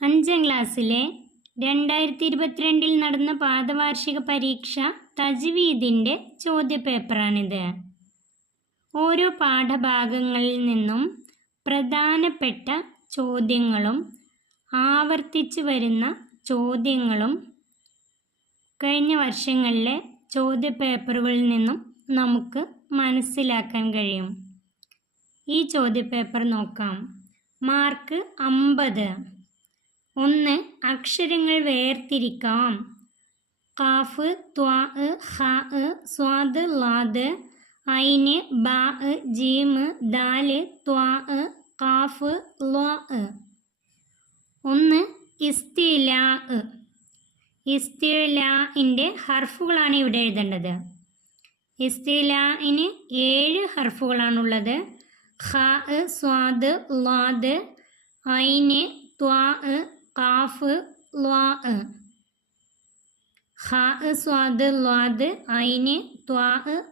5ാം ക്ലാസ്സിലെ 2022 നടന്ന പാദവാർഷിക പരീക്ഷ തജ്വീദിൻ്റെ ചോദ്യപേപ്പറാണിത്. ഓരോ പാഠഭാഗങ്ങളിൽ നിന്നും പ്രധാനപ്പെട്ട ചോദ്യങ്ങളും ആവർത്തിച്ചു വരുന്ന ചോദ്യങ്ങളും കഴിഞ്ഞ വർഷങ്ങളിലെ ചോദ്യപേപ്പറുകളിൽ നിന്നും നമുക്ക് മനസ്സിലാക്കാൻ കഴിയും. ഈ ചോദ്യപേപ്പർ നോക്കാം. മാർക്ക് 50. 1. അക്ഷരങ്ങൾ വേർതിരിക്കാം. ഖാഫ്, ത്വാ, ഖാ, സ്വാദ്, ലാദ്, ഐന്, ബാ, ജീമ്, ദാല്, ത്വാ, ഖാഫ്, ളാ. 1. ഇസ്തിലാ. ഇസ്തിലാഇൻ്റെ ഹർഫുകളാണ് ഇവിടെ എഴുതേണ്ടത്. ഇസ്തിലാഇന് 7 ഹർഫുകളാണുള്ളത്. ഖാ, സ്വാദ്, ലാദ്, ഐന്, ത്വാ, ഖാഫ്, ളാ. ഖാ, സ്വാദ്, ലാദ്, ഐന്, ത്വാ,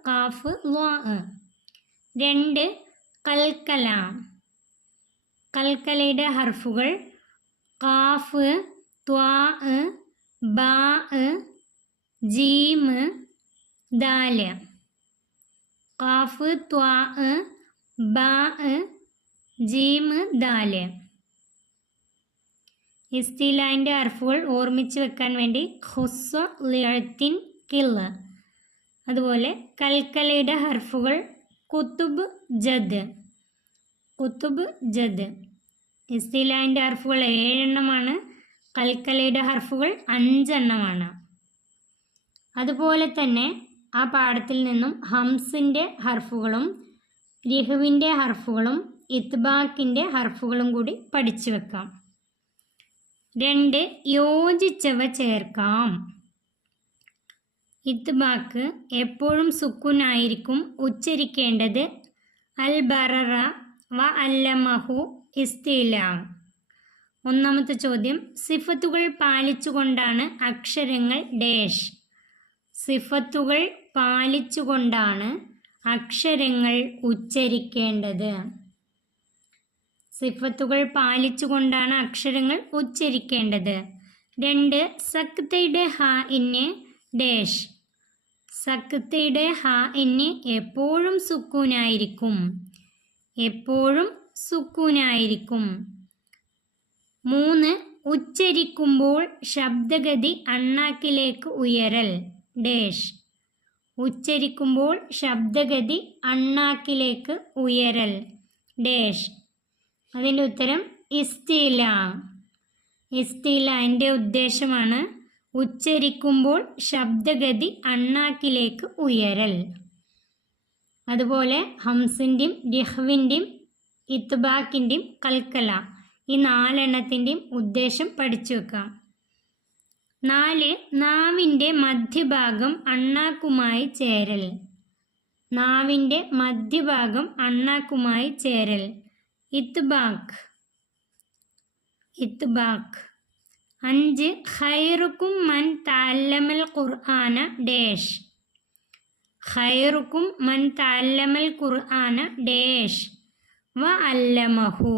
ഖാഫ്, ളാ. 2. കൽക്കല. കൽക്കലയുടെ ഹർഫുകൾ ഖാഫ്, ത്വാ, ബാ, ജീമ്, ദാല്. ഖാഫ്, ത്വാ, ബാ, ജീമ്, ദാല്. ഇസ്തിലാഇൻ്റെ ഹർഫുകൾ ഓർമ്മിച്ച് വെക്കാൻ വേണ്ടി ഖുസ്സ, ലിഅത്തിൻ, കില്. അതുപോലെ കൽക്കലയുടെ ഹർഫുകൾ കുത്തുബ്, ജദ്. കുത്തുബ്, ജദ്. ഇസ്തിലാഇൻ്റെ ഹർഫുകൾ 7 എണ്ണമാണ്. കൽക്കലയുടെ ഹർഫുകൾ 5 എണ്ണമാണ്. അതുപോലെ തന്നെ ആ പാഠത്തിൽ നിന്നും ഹംസിൻ്റെ ഹർഫുകളും രിഹ്വിൻ്റെ ഹർഫുകളും ഇത്ബാക്കിൻ്റെ ഹർഫുകളും കൂടി പഠിച്ചു വെക്കാം. 2. യോജിച്ചവ ചേർക്കാം. ഇത്ബാക്ക് എപ്പോഴും സുക്കൂനായിരിക്കും ഉച്ചരിക്കേണ്ടത്. അൽ ബററ വ അല്ലമഹു ഇസ്തിലാ. 1ാമത്തെ ചോദ്യം, സിഫത്തുകൾ പാലിച്ചുകൊണ്ടാണ് അക്ഷരങ്ങൾ ഡാഷ്. സിഫത്തുകൾ പാലിച്ചുകൊണ്ടാണ് അക്ഷരങ്ങൾ ഉച്ചരിക്കേണ്ടത്. സിഫത്തുകൾ പാലിച്ചുകൊണ്ടാണ് അക്ഷരങ്ങൾ ഉച്ചരിക്കേണ്ടത്. 2. സക്തയുടെ ഹ ഇന് ഡാഷ്. സക്തയുടെ ഹ ഇന് എപ്പോഴും സുക്കൂനായിരിക്കും. എപ്പോഴും സുക്കൂനായിരിക്കും. 3. ഉച്ചരിക്കുമ്പോൾ ശബ്ദഗതി അണ്ണാക്കിലേക്ക് ഉയരൽ ഡാഷ്. ഉച്ചരിക്കുമ്പോൾ ശബ്ദഗതി അണ്ണാക്കിലേക്ക് ഉയരൽ ഡാഷ്. അതിൻ്റെ ഉത്തരം ഇസ്തിലാ. ഇസ്തിലാഇൻ്റെ ഉദ്ദേശമാണ് ഉച്ചരിക്കുമ്പോൾ ശബ്ദഗതി അണ്ണാക്കിലേക്ക് ഉയരൽ. അതുപോലെ ഹംസിൻ്റെയും രിഹ്വിൻ്റെയും ഇത്ബാക്കിൻ്റെയും കൽക്കല ഈ 4 എണ്ണത്തിൻ്റെയും ഉദ്ദേശം പഠിച്ചു വെക്കാം. 4. നാവിൻ്റെ മധ്യഭാഗം അണ്ണാക്കുമായി ചേരൽ. നാവിൻ്റെ മധ്യഭാഗം അണ്ണാക്കുമായി ചേരൽ ഇത്ബാക്ക്. ഇത്ബാക്ക്. 5. ഖൈറുക്കും മൻ തഅല്ലമൽ ഖുർആന ഡാഷ്. ഖൈറുക്കും മൻ തഅല്ലമൽ ഖുർആന ഡാഷ് വ അല്ലമഹു.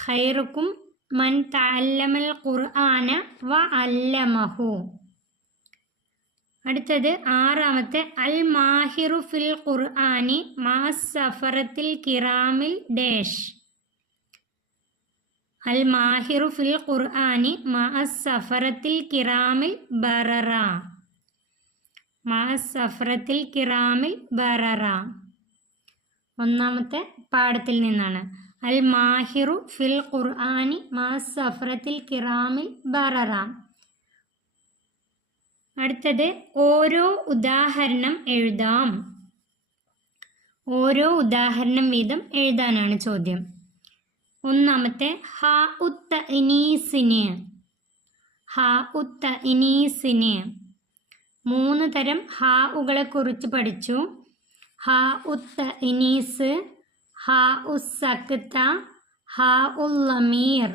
ഖൈറുക്കും മൻ തഅല്ലമൽ ഖുർആന വ അല്ലമഹു. അടുത്തത് 6ാമത്തെ, അൽ മാഹിറു ഫിൽ ഖുർആനി മഅസ് സഫറത്തിൽ കിറാമിൽ ഡാഷ്. അൽ മാഹിറു ഫിൽ ഖുർആനി മഅസ് സഫറത്തിൽ കിറാമിൽ ബററ. മഅസ് സഫറത്തിൽ കിറാമിൽ ബററ. 1ാമത്തെ പാഠത്തിൽ നിന്നാണ്. അൽ മാഹിറു ഫിൽ ഖുർആനി മഅസ് സഫറത്തിൽ കിറാമിൽ ബററ. അടുത്തത് ഓരോ ഉദാഹരണം എഴുതാം. ഓരോ ഉദാഹരണം വീതം എഴുതാനാണ് ചോദ്യം. 1ാമത്തെ, ഹ ഉത്ത ഇനീസിന്. ഹ ഉത്ത ഇനീസിന് 3 തരം ഹാഉകളെ കുറിച്ച് പഠിച്ചു. ഹ ഉത്ത ഇനീസ്, ഹ ഉസ്സക്ത, ഹ ഉല്ലമീർ.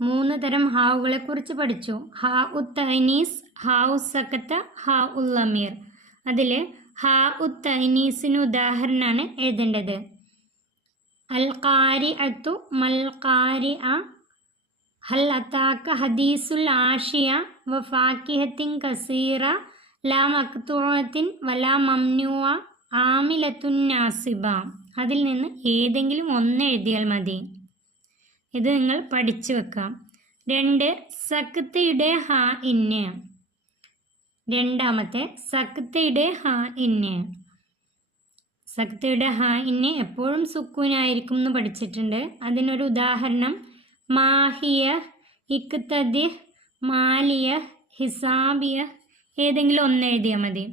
3 തരം ഹാവുകളെ കുറിച്ച് പഠിച്ചു. ഹ ഉത്തൈനീസ്, ഹ ഉസ്സക്ത, ഹ ഉല്ലമീർ. അതിൽ ഹ ഉത്തൈനീസിന് ഉദാഹരണമാണ് എഴുതേണ്ടത്. അൽ ഖാരിഅത്തു മൽ ഖാരിഅ, ഹൽ അതാക ഹദീസുൽ ആഷിയ, വ ഫാക്കിഹത്തിൻ കസീറ, ലാ മഖ്തൂഅത്തിൻ വലാ മംനൂഅ, ആമിലത്തുൻ നാസിബ. അതിൽ നിന്ന് ഏതെങ്കിലും ഒന്ന് എഴുതിയാൽ മതി. ഇത് നിങ്ങൾ പഠിച്ചു വെക്കാം. 2. സക്തയുടെ ഹ ഇന്ന്. രണ്ടാമത്തെ സക്തയുടെ ഹ ഇന്ന്. സക്തയുടെ ഹ ഇന്ന് എപ്പോഴും സുക്കൂനായിരിക്കും എന്ന് പഠിച്ചിട്ടുണ്ട്. അതിനൊരു ഉദാഹരണം മാഹിയ, ഇക്തദി, മാലിയ, ഹിസാബിയ. ഏതെങ്കിലും ഒന്ന് എഴുതിയാൽ മതി.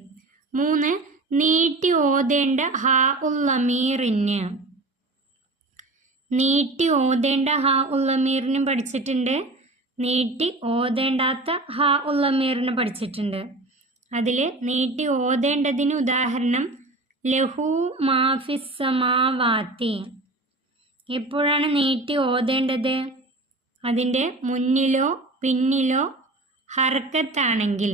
3. നീട്ടി ഓതേണ്ട ഹ ഉൽ ലമീറിന്. നീട്ടി ഓതേണ്ട ഹ ഉൽ ലമീറിന് പഠിച്ചിട്ടുണ്ട്. നീട്ടി ഓതേണ്ടാത്ത ഹ ഉൽ ലമീറിന് പഠിച്ചിട്ടുണ്ട്. അതിൽ നീട്ടി ഓതേണ്ടതിന് ഉദാഹരണം ലഹു മാഫിസ് സമാവാത്തി. എപ്പോഴാണ് നീട്ടി ഓതേണ്ടത്? അതിൻ്റെ മുന്നിലോ പിന്നിലോ ഹർക്കത്താണെങ്കിൽ,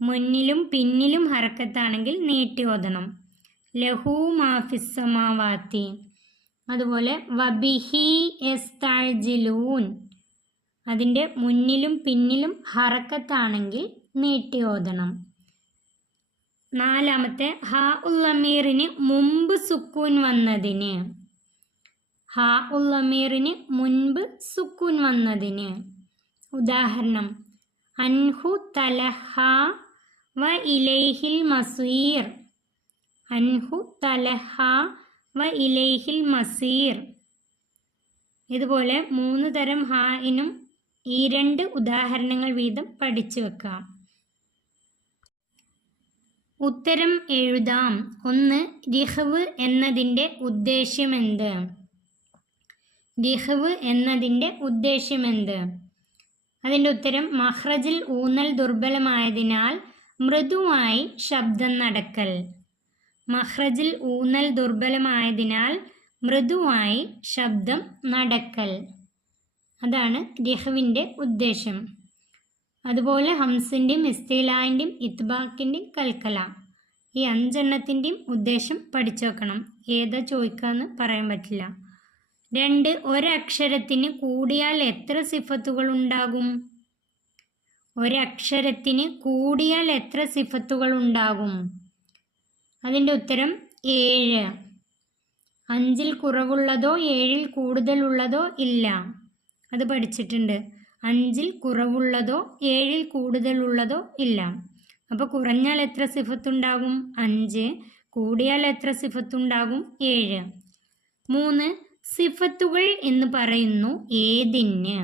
മുന്നിലും പിന്നിലും ഹർക്കത്താണെങ്കിൽ നീട്ടി ഓതണം. ലഹു മാഫിസ് സമാവാത്തി. അതുപോലെ വബിഹി യസ്തഅ്ജിലൂൻ. അതിൻ്റെ മുന്നിലും പിന്നിലും ഹറക്കത്താണെങ്കിൽ നീട്ടി ഓതണം. 4. ഹ ഉൽ ലമീറിന് മുമ്പ് സുക്കൂൻ വന്നതിന്. ഹ ഉൽ ലമീറിന് മുൻപ് സുക്കൂൻ വന്നതിന് ഉദാഹരണം അൻഹു തലഹ വ ഇലൈഹിൽ മസീർ. അൻഹു തലഹ വ ഇലൈഹിൽ മസീർ. ഇതുപോലെ 3 തരം ഹായിനും ഈ 2 ഉദാഹരണങ്ങൾ വീതം പഠിച്ചു വെക്കാം. ഉത്തരം എഴുതാം. 1. റിഹ്വ് എന്നതിൻ്റെ ഉദ്ദേശ്യമെന്ത്? റിഹ്വ് എന്നതിൻ്റെ ഉദ്ദേശ്യമെന്ത്? അതിൻ്റെ ഉത്തരം മഖ്റജിൽ ഊന്നൽ ദുർബലമായതിനാൽ മൃദുവായി ശബ്ദം നടക്കൽ. മഖ്റജിൽ ഊന്നൽ ദുർബലമായതിനാൽ മൃദുവായി ശബ്ദം നടക്കൽ. അതാണ് റിഹ്വിൻ്റെ ഉദ്ദേശം. അതുപോലെ ഹംസിൻ്റെയും ഇസ്തിലാൻ്റെയും ഇത്ബാക്കിൻ്റെയും കൽക്കല, ഈ 5 എണ്ണത്തിൻ്റെയും ഉദ്ദേശം പഠിച്ചു വെക്കണം. ഏതാ ചോദിക്കാമെന്ന് പറയാൻ പറ്റില്ല. 2. ഒരക്ഷരത്തിന് കൂടിയാൽ എത്ര സിഫത്തുകൾ ഉണ്ടാകും? ഒരക്ഷരത്തിന് കൂടിയാൽ എത്ര സിഫത്തുകൾ ഉണ്ടാകും? അതിൻ്റെ ഉത്തരം 7. 5ൽ കുറവുള്ളതോ 7ൽ കൂടുതലുള്ളതോ ഇല്ല. അത് പഠിച്ചിട്ടുണ്ട്. 5ൽ കുറവുള്ളതോ 7ൽ കൂടുതലുള്ളതോ ഇല്ല. അപ്പോൾ കുറഞ്ഞാൽ എത്ര സിഫത്തുണ്ടാകും? 5. കൂടിയാൽ എത്ര സിഫത്തുണ്ടാകും? 7. 3. സിഫത്തുകൾ എന്ന് പറയുന്നു ഏതിന്?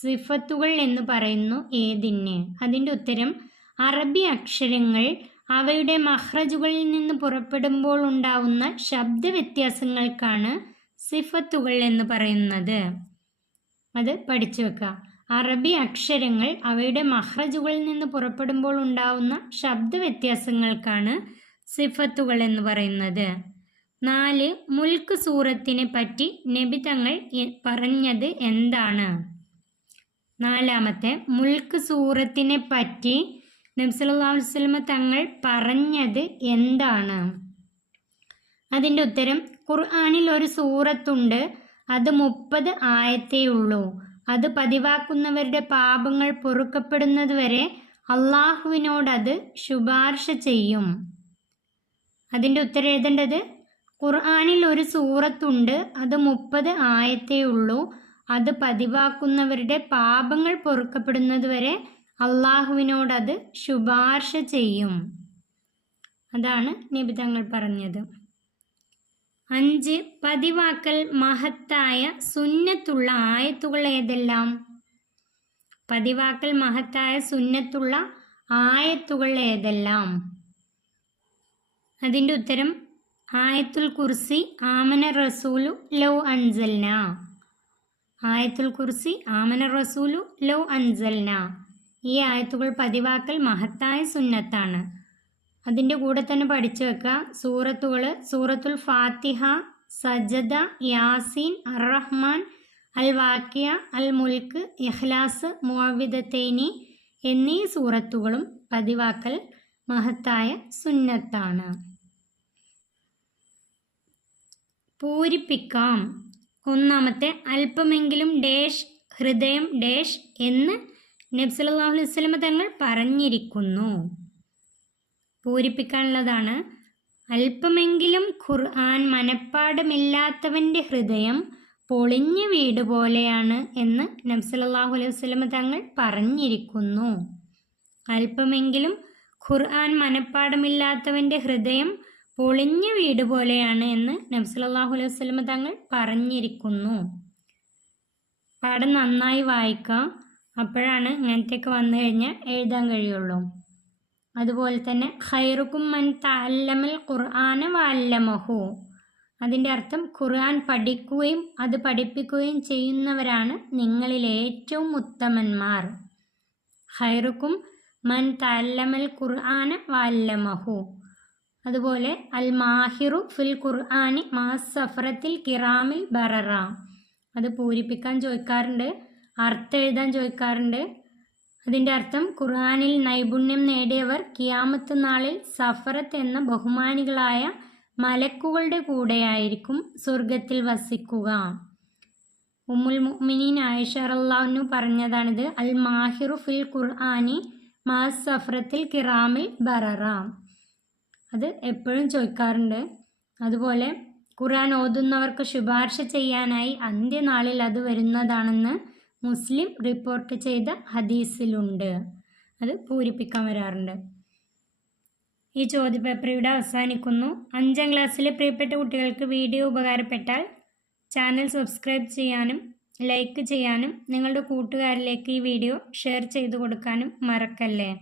സിഫത്തുകൾ എന്ന് പറയുന്നു ഏതിന്? അതിൻ്റെ ഉത്തരം അറബി അക്ഷരങ്ങൾ അവയുടെ മഖ്റജുകളിൽ നിന്ന് പുറപ്പെടുമ്പോൾ ഉണ്ടാവുന്ന ശബ്ദ വ്യത്യാസങ്ങൾക്കാണ് സിഫത്തുകൾ എന്ന് പറയുന്നത്. അത് പഠിച്ചു വെക്കുക. അറബി അക്ഷരങ്ങൾ അവയുടെ മഖ്റജുകളിൽ നിന്ന് പുറപ്പെടുമ്പോൾ ഉണ്ടാവുന്ന ശബ്ദ വ്യത്യാസങ്ങൾക്കാണ് സിഫത്തുകൾ എന്ന് പറയുന്നത്. 4. മുൽക്ക് സൂറത്തിനെ പറ്റി നബി തങ്ങൾ പറഞ്ഞത് എന്താണ്? 4. മുൽക്ക് സൂറത്തിനെ പറ്റി നബി സല്ലല്ലാഹു അലൈഹി വസല്ലം തങ്ങൾ പറഞ്ഞത് എന്താണ്? അതിൻ്റെ ഉത്തരം ഖുർആനിൽ ഒരു സൂറത്തുണ്ട്, അത് 30 ആയത്തേ ഉള്ളൂ. അത് പതിവാക്കുന്നവരുടെ പാപങ്ങൾ പൊറുക്കപ്പെടുന്നതുവരെ അള്ളാഹുവിനോടത് ശുപാർശ ചെയ്യും. അതിൻ്റെ ഉത്തരം എഴുതേണ്ടത് ഖുർആനിൽ ഒരു സൂറത്തുണ്ട്, അത് 30 ആയത്തേ ഉള്ളൂ. അത് പതിവാക്കുന്നവരുടെ പാപങ്ങൾ പൊറുക്കപ്പെടുന്നതുവരെ അള്ളാഹുവിനോടത് ശുപാർശ ചെയ്യും. അതാണ് നബി തങ്ങൾ പറഞ്ഞത്. 5. പതിവാക്കൽ മഹത്തായ സുന്നത്തുള്ള ആയത്തുകൾ ഏതെല്ലാം? പതിവാക്കൽ മഹത്തായ സുന്നത്തുള്ള ആയത്തുകൾ ഏതെല്ലാം? അതിൻ്റെ ഉത്തരം ആയത്തുൽ കുർസി, ആമന റസൂലു ലൗ അൻസൽന. ആയത്തുൽ കുർസി, ആമന റസൂലു ലൗ അൻസൽന. ഈ ആയത്തുകൾ പതിവാക്കൽ മഹത്തായ സുന്നത്താണ്. അതിൻ്റെ കൂടെ തന്നെ പഠിച്ചു വെക്കുക സൂറത്തുകൾ: സൂറത്തുൽ ഫാത്തിഹ, സജദ, യാസീൻ, അർ-റഹ്മാൻ, അൽ വാക്കിയ, അൽ മുൽക്ക്, ഇഖ്ലാസ്, മുഅവ്വിദത്തൈനി എന്നീ സൂറത്തുകളും പതിവാക്കൽ മഹത്തായ സുന്നത്താണ്. പൂരിപ്പിക്കാം. ഒന്നാമത്തെ അല്പമെങ്കിലും ഡാഷ് ഹൃദയം ഡാഷ് എന്ന് നബി സല്ലല്ലാഹു അലൈഹി വസല്ലം തങ്ങൾ പറഞ്ഞിരിക്കുന്നു. പൂരിപ്പിക്കാനുള്ളതാണ്. അല്പമെങ്കിലും ഖുർആൻ മനഃപ്പാഠമില്ലാത്തവൻ്റെ ഹൃദയം പൊളിഞ്ഞ വീട് പോലെയാണ് എന്ന് നബി സല്ലല്ലാഹു അലൈഹി വസല്ലം തങ്ങൾ പറഞ്ഞിരിക്കുന്നു. അല്പമെങ്കിലും ഖുർആൻ മനഃപ്പാഠമില്ലാത്തവൻ്റെ ഹൃദയം പൊളിഞ്ഞ വീട് പോലെയാണ് എന്ന് നബി സല്ലല്ലാഹു അലൈഹി വസല്ലം തങ്ങൾ പറഞ്ഞിരിക്കുന്നു. പാഠം നന്നായി വായിക്കാം. അപ്പോഴാണ് ഇങ്ങനത്തെയൊക്കെ വന്നു കഴിഞ്ഞാൽ എഴുതാൻ കഴിയുള്ളൂ. അതുപോലെ തന്നെ ഖൈറുക്കും മൻ തഅല്ലമൽ ഖുർആന വഅല്ലമഹു. അതിൻ്റെ അർത്ഥം ഖുർആൻ പഠിക്കുകയും അത് പഠിപ്പിക്കുകയും ചെയ്യുന്നവരാണ് നിങ്ങളിൽ ഏറ്റവും ഉത്തമന്മാർ. ഖൈറുക്കും മൻ തഅല്ലമൽ ഖുർആന വഅല്ലമഹു. അതുപോലെ അൽ മാഹിറു ഫിൽ ഖുർആനി മാസഫറത്തിൽ കിറാമിൽ ബററ. അത് പൂരിപ്പിക്കാൻ ചോദിക്കാറുണ്ട്, അർത്ഥം എഴുതാൻ ചോദിക്കാറുണ്ട്. അതിൻ്റെ അർത്ഥം ഖുർആനിൽ നൈപുണ്യം നേടിയവർ ഖിയാമത്ത് നാളിൽ സഫറത്ത് എന്ന ബഹുമാനികളായ മലക്കുകളുടെ കൂടെയായിരിക്കും സ്വർഗത്തിൽ വസിക്കുക. ഉമ്മുൽ മുഅ്മിനീൻ ആയിഷ റളിയല്ലാഹു അൻഹ പറഞ്ഞതാണിത്. അൽ മാഹിറു ഫിൽ ഖുർആനി മാസഫറത്തിൽ കിറാമിൽ ബററ. അത് എപ്പോഴും ചോദിക്കാറുണ്ട്. അതുപോലെ ഖുർആൻ ഓതുന്നവർക്ക് ശുപാർശ ചെയ്യാനായി അന്ത്യനാളിൽ അത് വരുന്നതാണെന്ന് മുസ്ലിം റിപ്പോർട്ട് ചെയ്ത ഹദീസിലുണ്ട്. അത് പൂരിപ്പിക്കാൻ വരാറുണ്ട്. ഈ ചോദ്യപേപ്പർ ഇവിടെ അവസാനിക്കുന്നു. 5ാം ക്ലാസ്സിലെ പ്രിയപ്പെട്ട കുട്ടികൾക്ക് വീഡിയോ ഉപകാരപ്പെട്ടാൽ ചാനൽ സബ്സ്ക്രൈബ് ചെയ്യാനും ലൈക്ക് ചെയ്യാനും നിങ്ങളുടെ കൂട്ടുകാരിലേക്ക് ഈ വീഡിയോ ഷെയർ ചെയ്തു കൊടുക്കാനും മറക്കല്ലേ.